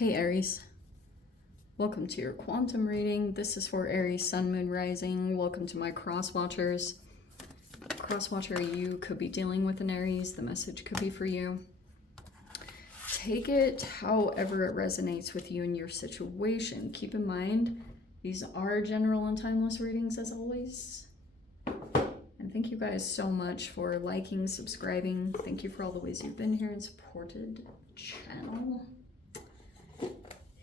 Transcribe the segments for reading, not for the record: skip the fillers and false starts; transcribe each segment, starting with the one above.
Hey Aries, welcome to your quantum reading. This is for Aries, Sun, Moon, Rising. Welcome to my cross watchers. Cross watcher, you could be dealing with an Aries. The message could be for you. Take it however it resonates with you and your situation. Keep in mind, these are general and timeless readings as always. And thank you guys so much for liking, subscribing. Thank you for all the ways you've been here and supported the channel.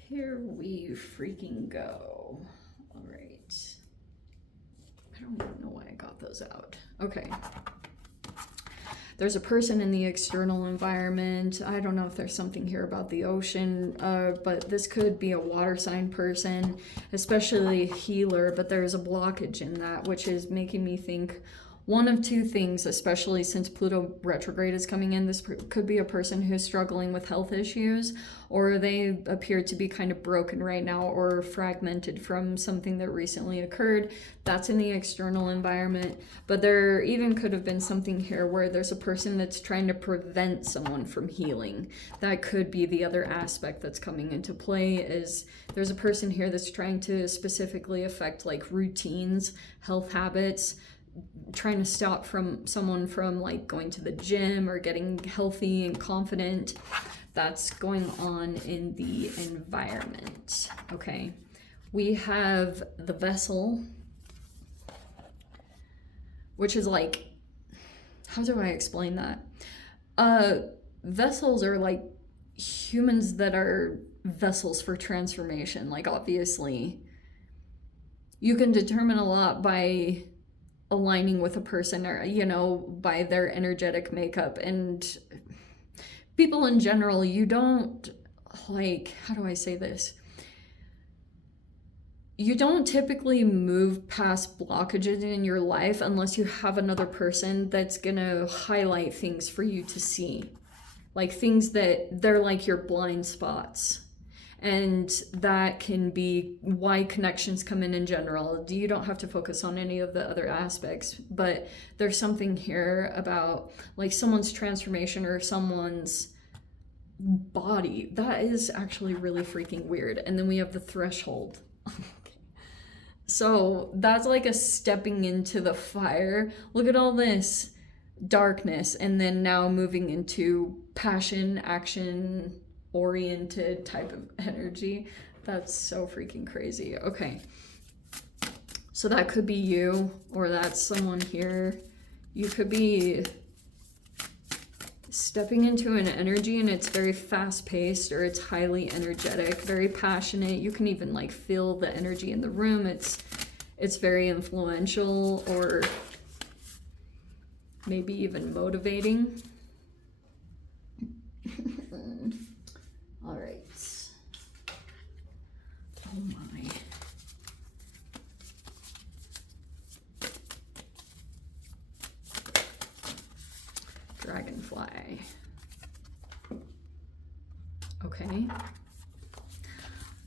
Here we freaking go. All right. I don't even know why I got those out. Okay. There's a person in the external environment. I don't know if there's something here about the ocean, but this could be a water sign person, especially a healer, but there's a blockage in that, which is making me think one of two things, especially since Pluto retrograde is coming in. This could be a person who's struggling with health issues, or they appear to be kind of broken right now or fragmented from something that recently occurred. That's in the external environment. But there even could have been something here where there's a person that's trying to prevent someone from healing. That could be the other aspect that's coming into play, is there's a person here that's trying to specifically affect like routines, health habits, trying to stop someone from like going to the gym or getting healthy and confident. That's going on in the environment. Okay, we have the vessel, which is like, how do I explain that? Vessels are like humans that are vessels for transformation. Like, obviously you can determine a lot by aligning with a person, or by their energetic makeup. And people in general, you don't, like, how do I say this, you don't typically move past blockages in your life unless you have another person that's gonna highlight things for you to see, like things that they're like your blind spots. And that can be why connections come in general. You don't have to focus on any of the other aspects, but there's something here about like someone's transformation or someone's body. That is actually really freaking weird. And then we have the threshold. So that's like a stepping into the fire. Look at all this darkness, and then now moving into passion, action oriented type of energy. That's so freaking crazy. Okay, so that could be you, or that's someone here. You could be stepping into an energy and it's very fast-paced, or it's highly energetic, very passionate. You can even like feel the energy in the room. It's very influential, or maybe even motivating. All right. Oh my. Dragonfly. Okay.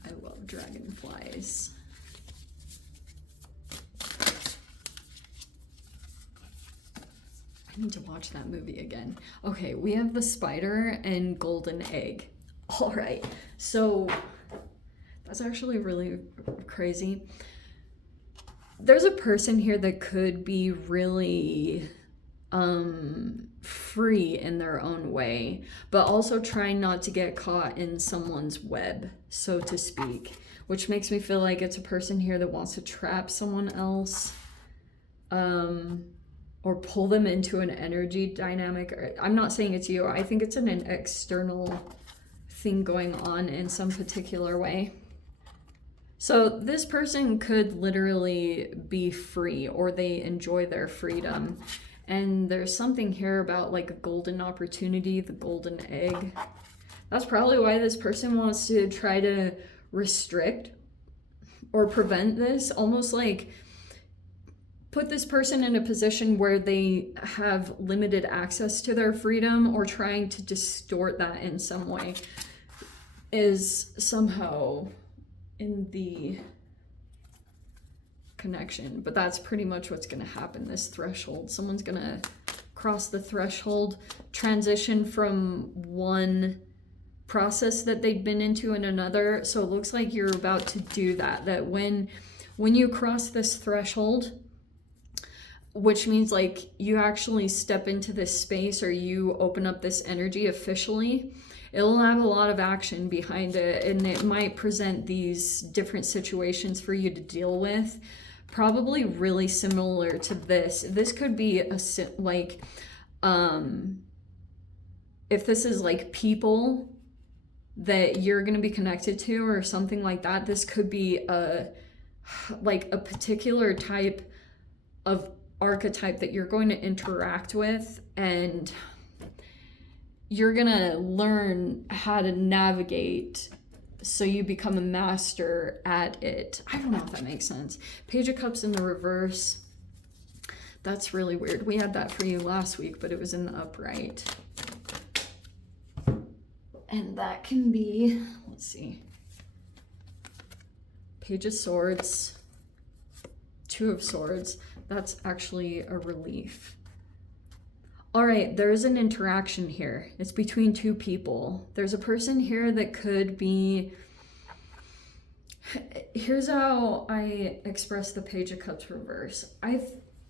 I love dragonflies. I need to watch that movie again. Okay, we have the spider and golden egg. All right, so that's actually really crazy. There's a person here that could be really free in their own way, but also trying not to get caught in someone's web, so to speak, which makes me feel like it's a person here that wants to trap someone else, or pull them into an energy dynamic. I'm not saying it's you. I think it's an external thing going on in some particular way. So this person could literally be free, or they enjoy their freedom. And there's something here about like a golden opportunity, the golden egg. That's probably why this person wants to try to restrict or prevent this, almost like put this person in a position where they have limited access to their freedom, or trying to distort that in some way is somehow in the connection. But that's pretty much what's going to happen. This threshold, someone's going to cross the threshold, transition from one process that they'd been into in another. So it looks like you're about to do that. That when you cross this threshold, which means like you actually step into this space or you open up this energy officially, it'll have a lot of action behind it, and it might present these different situations for you to deal with. Probably really similar to this. This could be like, if this is like people that you're going to be connected to or something like that, this could be like a particular type of archetype that you're going to interact with, and you're gonna learn how to navigate so you become a master at it. I don't know if that makes sense. Page of Cups in the reverse. That's really weird. We had that for you last week, but it was in the upright. And that can be, let's see, Page of Swords, Two of Swords. That's actually a relief. All right, there's an interaction here. It's between two people. There's a person here that could be... Here's how I express the Page of Cups reverse.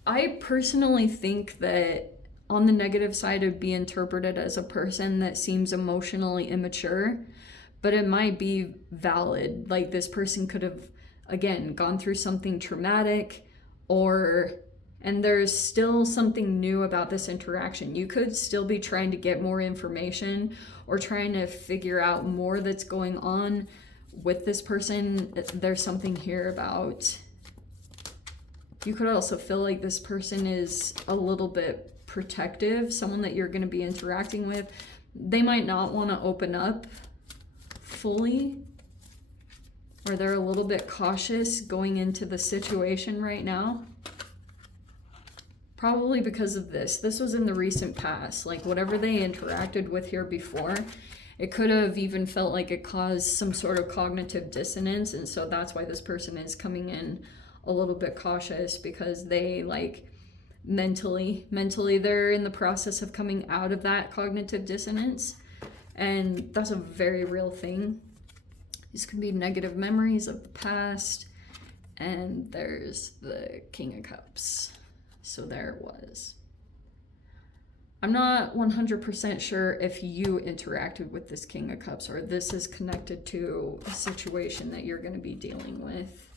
I personally think that on the negative side, it would be interpreted as a person that seems emotionally immature, but it might be valid. Like this person could have, again, gone through something traumatic, and there's still something new about this interaction. You could still be trying to get more information or trying to figure out more that's going on with this person. There's something here about, you could also feel like this person is a little bit protective, someone that you're going to be interacting with. They might not want to open up fully, or they're a little bit cautious going into the situation right now. Probably because of this. This was in the recent past. Like whatever they interacted with here before, it could have even felt like it caused some sort of cognitive dissonance. And so that's why this person is coming in a little bit cautious, because they like mentally they're in the process of coming out of that cognitive dissonance. And that's a very real thing. These can be negative memories of the past. And there's the King of Cups. So there it was. I'm not 100% sure if you interacted with this King of Cups or this is connected to a situation that you're going to be dealing with.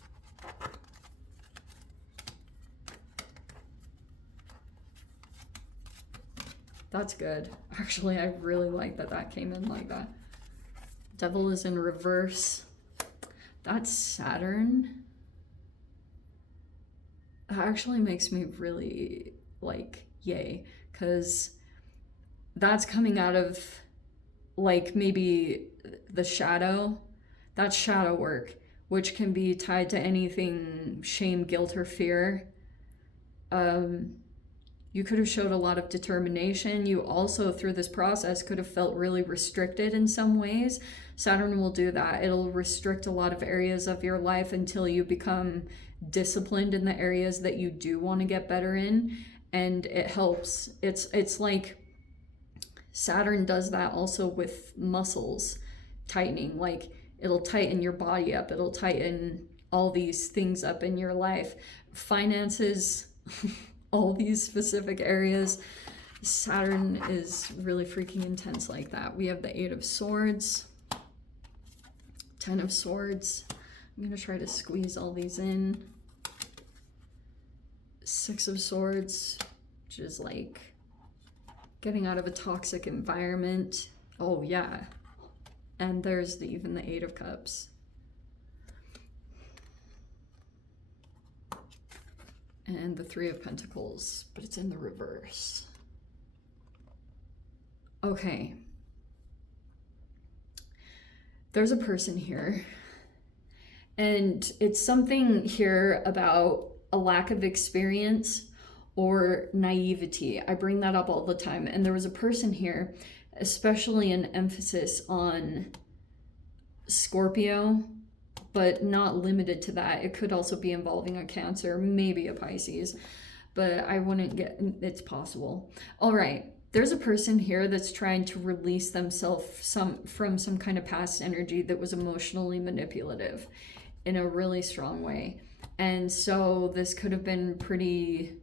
That's good. Actually, I really like that that came in like that. Devil is in reverse. That's Saturn. That actually makes me really like, yay, because that's coming out of like maybe the shadow. That's shadow work, which can be tied to anything shame, guilt, or fear. You could have showed a lot of determination. You also, through this process, could have felt really restricted in some ways. Saturn will do that. It'll restrict a lot of areas of your life until you become disciplined in the areas that you do want to get better in. And it helps. It's like Saturn does that also with muscles tightening. Like it'll tighten your body up. It'll tighten all these things up in your life. Finances, all these specific areas. Saturn is really freaking intense like that. We have the 8 of Swords, 10 of Swords. I'm going to try to squeeze all these in. 6 of Swords, which is like getting out of a toxic environment. Oh yeah. And there's even the 8 of Cups. And the 3 of Pentacles, but it's in the reverse. Okay. There's a person here. And it's something here about a lack of experience or naivety. I bring that up all the time. And there was a person here, especially an emphasis on Scorpio, but not limited to that. It could also be involving a Cancer, maybe a Pisces, but I wouldn't get, it's possible. All right. there's a person here that's trying to release themselves from some kind of past energy that was emotionally manipulative in a really strong way. And so this could have been pretty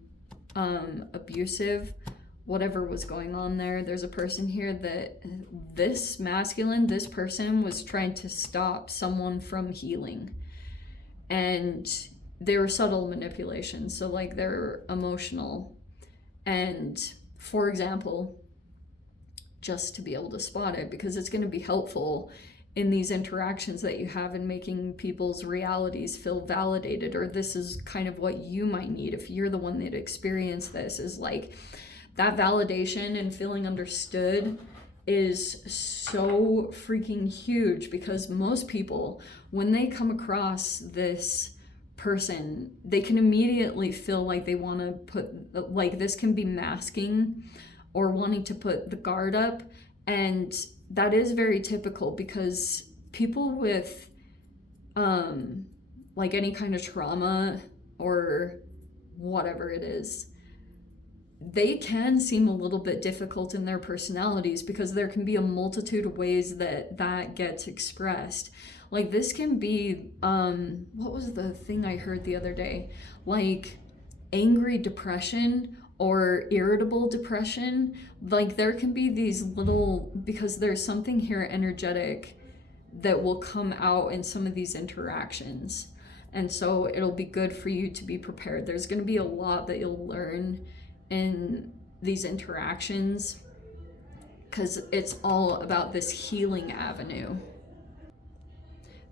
abusive, whatever was going on there. There's a person here that this person was trying to stop someone from healing. And they were subtle manipulations, so like they're emotional. And for example, just to be able to spot it, because it's going to be helpful in these interactions that you have in making people's realities feel validated, or this is kind of what you might need if you're the one that experienced this, is like that validation and feeling understood is so freaking huge, because most people, when they come across this person, they can immediately feel like they want to put, like, this can be masking or wanting to put the guard up. And that is very typical, because people with like any kind of trauma or whatever it is, they can seem a little bit difficult in their personalities, because there can be a multitude of ways that gets expressed. Like this can be, what was the thing I heard the other day? Like angry depression or irritable depression. Like there can be these little, because there's something here energetic that will come out in some of these interactions. And so it'll be good for you to be prepared. There's going to be a lot that you'll learn in these interactions, because it's all about this healing avenue.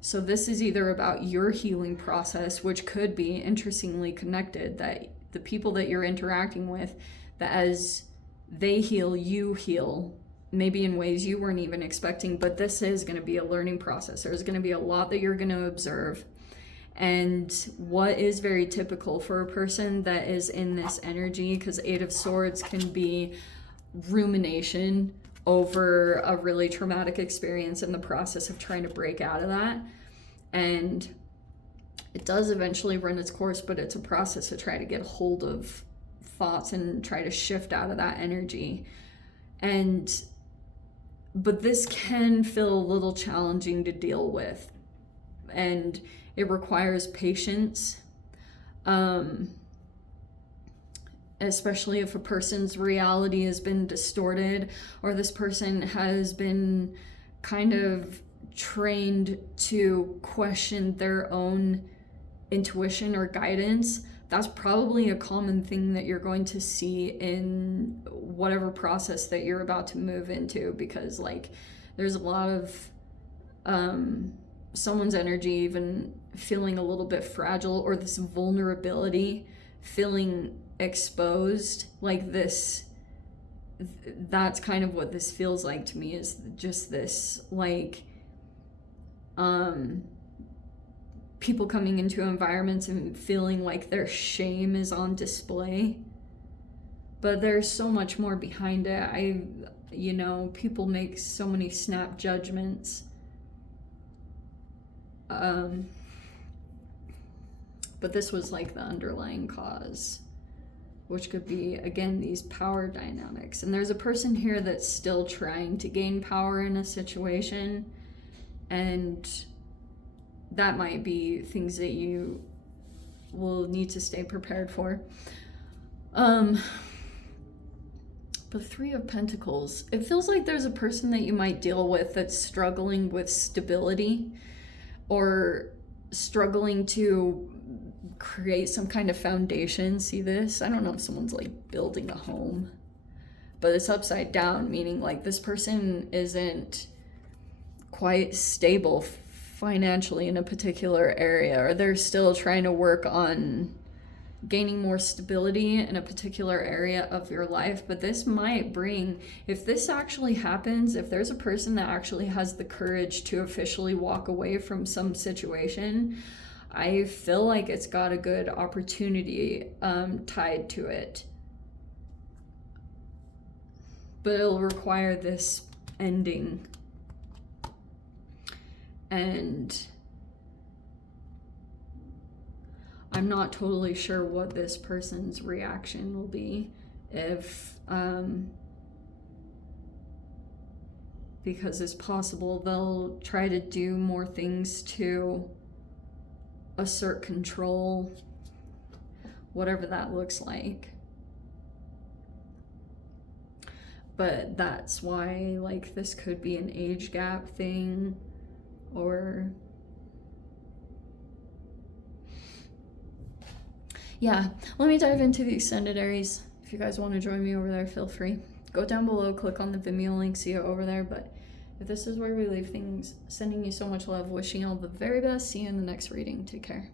So this is either about your healing process, which could be interestingly connected, that the people that you're interacting with, that as they heal, you heal, maybe in ways you weren't even expecting. But this is going to be a learning process. There's going to be a lot that you're going to observe. And what is very typical for a person that is in this energy, because Eight of Swords can be rumination over a really traumatic experience in the process of trying to break out of that. And it does eventually run its course, but it's a process to try to get hold of thoughts and try to shift out of that energy. But this can feel a little challenging to deal with, and it requires patience, especially if a person's reality has been distorted, or this person has been kind of trained to question their own intuition or guidance. That's probably a common thing that you're going to see in whatever process that you're about to move into, because like there's a lot of someone's energy even feeling a little bit fragile, or this vulnerability feeling exposed. Like this, that's kind of what this feels like to me, is just this like people coming into environments and feeling like their shame is on display. But there's so much more behind it. People make so many snap judgments. But this was like the underlying cause, which could be, again, these power dynamics. And there's a person here that's still trying to gain power in a situation, and that might be things that you will need to stay prepared for. But Three of Pentacles, it feels like there's a person that you might deal with that's struggling with stability, or struggling to create some kind of foundation. See this? I don't know if someone's like building a home, but it's upside down, meaning like this person isn't quite stable financially in a particular area, or they're still trying to work on gaining more stability in a particular area of your life. But this might bring, if this actually happens, if there's a person that actually has the courage to officially walk away from some situation, I feel like it's got a good opportunity tied to it. But it'll require this ending. And I'm not totally sure what this person's reaction will be. If because it's possible they'll try to do more things to assert control, whatever that looks like. But that's why, like, this could be an age gap thing, or yeah. Let me dive into the extended Aries. If you guys want to join me over there, feel free. Go down below, click on the Vimeo link, see it over there. But if this is where we leave things, sending you so much love, wishing you all the very best. See you in the next reading. Take care.